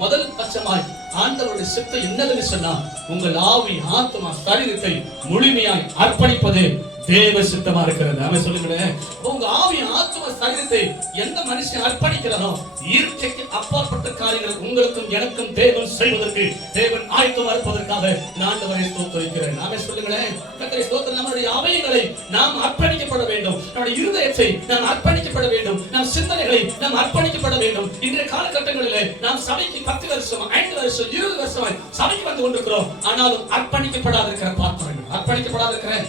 முதல் பட்சமாய் ஆண்டவருடைய சித்தம் என்னதுன்னு சொன்னா உங்கள் ஆவி ஆத்மா சரீரத்தை முழுமையாய் அர்ப்பணிப்பது தேவ சித்தமா இருக்கிறது. அவன் சொல்லுங்களேன், உங்க ஆவி ஆத்மா சரீரத்தை எந்த மனுஷன் அர்ப்பணிக்கிறானோ இயற்கைக்கு அப்பாற்பட்ட காரியங்கள் உங்களுக்கும் எனக்கும் தேவன் செய்வதற்கு தேவன் ஆயத்தமா இருப்பதற்காக நான் ஆண்டவரை ஸ்தோத்திரிக்கிறேன். நாம சொல்லுங்களேன், கர்த்தரை ஸ்தோத்திரம். நம்முடைய அவைகளை நாம் அர்ப்பணிக்கப்பட வேண்டும், நம்முடைய இருதயத்தை நாம் அர்ப்பணிக்கப்பட வேண்டும், நம் சிந்தனைகளை நாம் அர்ப்பணிக்கப்பட வேண்டும். இன்றைய காலகட்டங்களிலே நாம் சபைக்கு 10 வருஷம் 5 வருஷம் 20 வருஷமாய் சபைக்கு வந்து கொண்டிருக்கிறோம். ஆனாலும் அர்ப்பணிக்கப்படாத இருக்கிற பாத்திரங்கள், அர்ப்பணிக்கப்படாத இருக்கிற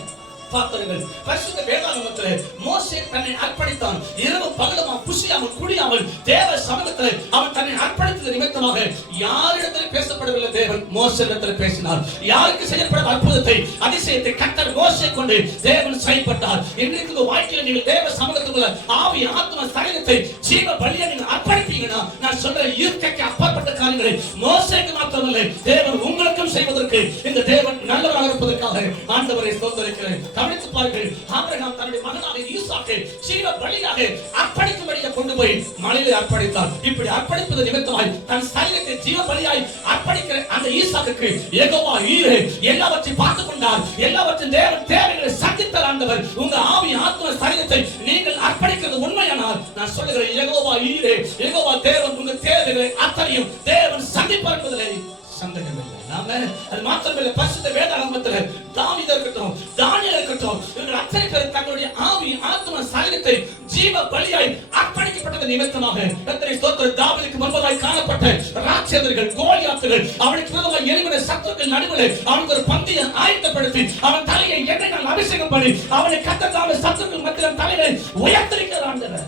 பாத்திரங்கள். பரிசுத்த வேதாகமத்திலே மோசே தன்னை அர்ப்பணித்தான். இரவு பகலுமா புசியாமல் குடியாமல் தேவ சமூகத்திலே அவன் தன்னை அர்ப்பணித்தது நிமித்தமாக யாரிடத்தில் பேசப்படவில்லை, தேவன் மோசேயிடத்தில் பேசினார். யாருக்கு செய்யப்படும் அற்புதத்தை அதிசயத்தை கர்த்தர் மோசே கொண்டு தேவன் செயல்பட்டார். இன்றைக்கு வாழ்க்கையில் நீங்கள் தேவ சமூகத்துக்குள்ள ஆவி ஆத்மா சரீரத்தை ஜீவ பலியை நீங்கள் அர்ப்பணித்தீங்கன்னா நான் சொல்ற இயற்கைக்கு அப்பாற்பட்ட காரியங்களை மோசேக்கு மாத்திரமல்ல தேவன் உங்களுக்கும் செய்வதற்கு இந்த தேவன் நல்லவராக இருப்பதற்காக ஆண்டவரை ஸ்தோத்திரிக்கிறேன். கவனித்து பாருங்கள், ஆபிரகாம் தன்னுடைய மகனாக ஈசாக்கை ஜீவ பலியாக அர்ப்பணிக்கும்படியாக கொண்டு போய் மலையிலே அர்ப்பணித்தார். இப்படி அர்ப்பணிப்பது நிமித்தமாய் தன் சரீரத்தை ஜீவ பலியாய் அர்ப்பணிக்கிற அந்த ஈசாக்குக்கு யெகோவா ஈரே எல்லாவற்றையும் பார்த்துக் கொண்டார். எல்லாவற்றையும் தேவன் தேவைகளை சந்தித்தார். ஆண்டவர் உங்க ஆவி ஆத்மா சரீரத்தை நீங்கள் அர்ப்பணிக்கிறது உண்மையானால் நான் சொல்லுகிறேன், யெகோவா ஈரே யெகோவா தேவன் உங்க தேவைகளை அத்தனையும் தேவன் சந்திப்பார் என்பதிலே சந்தேகமில்லை. நாம அது மாத்திரமில்லை, பரிசுத்த வேதாகமத்திலே தாவீது இருக்கட்டும், தானியேல் இருக்கட்டும், இவர்கள் அத்தனை பேர் தங்களுடைய ஆவி ஆத்மா சரீரத்தை ஜீவ பலியாய் அர்ப்பணிக்கப்பட்டது நிமித்தமாக கர்த்தரை ஸ்தோத்திரம். தாவீதுக்கு முன்பதாய் காணப்பட்ட ராட்சதர்கள் கோலியாத்துகள் அவனுக்கு விரோதமாய் எழும்பின சத்துருக்கள் நடுவிலே அவனுக்கு ஒரு பந்தியை ஆயத்தப்படுத்தி அவன் தலையை எண்ணெயால் அபிஷேகம் பண்ணி அவனை கர்த்தர் தாமே சத்துருக்கள் மத்தியில் தலைகளை உயர்த்திருக்கிறார். ஆண்டவர்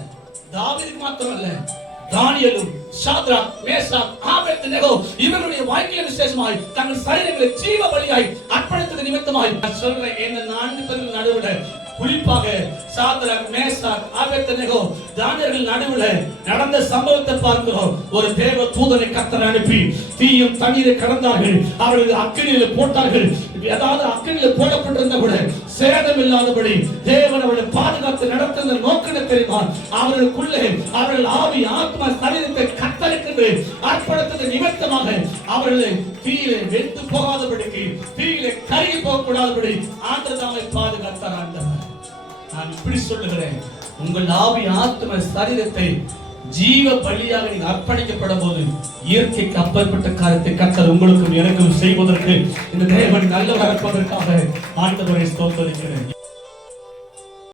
தாவீதுக்கு மாத்திரமல்ல, தானியேலும் சாத்ராக் மேஷாக் ஆபேத்நேகோ இவர்களுடைய வாழ்க்கையில் விசேஷமாய் தங்கள் சரீரங்களை ஜீவ பலியாய் அர்ப்பணித்தது நிமித்தமாய் நான் சொல்றேன், இந்த 4 பேர்கள் நடுவுல குறிப்பாக சாத்ராக் மேஷாக் ஆபேத்நேகோ தானியேல் நடுவுல நடந்த சம்பவத்தை பார்க்கிறோம். ஒரு தேவ தூதனை கர்த்தர் அனுப்பி தீயும் தண்ணீரை கடந்தார்கள். அவர்கள் அக்கினியில போட்டார்கள். அதாவது அக்கினியில போடப்பட்டிருந்த கூட சேதம் இல்லாதபடி தேவன் அவர்களை பாதுகாத்து நடத்துகிற நோக்கம் தெரியுமா? அவர்களுக்குள்ளே அவர்கள் ஆவி ஆத்மா சரீரத்தை கர்த்தருக்கு அர்ப்பணித்தது நிமித்தமாக அவர்களை தீயிலே வெந்து போகாதபடிக்கு தீயிலே கருகி போகக்கூடாதபடி ஆண்டவர் தாமே பாதுகாத்தார். ஆண்டவர் நான் இப்படி சொல்லுகிறேன், உங்கள் ஆவி ஆத்ம சரீரத்தை ஜீவ பலியாக நீங்க அர்ப்பணிக்கப்படும் போது இயற்கைக்கு அப்பாற்பட்ட காரியத்தை கர்த்தர் உங்களுக்கும் எனக்கும் செய்வதற்கு இந்த தேவன் நல்லவராக இருப்பதற்காக ஆண்டவரை ஸ்தோத்திரிக்கிறேன்.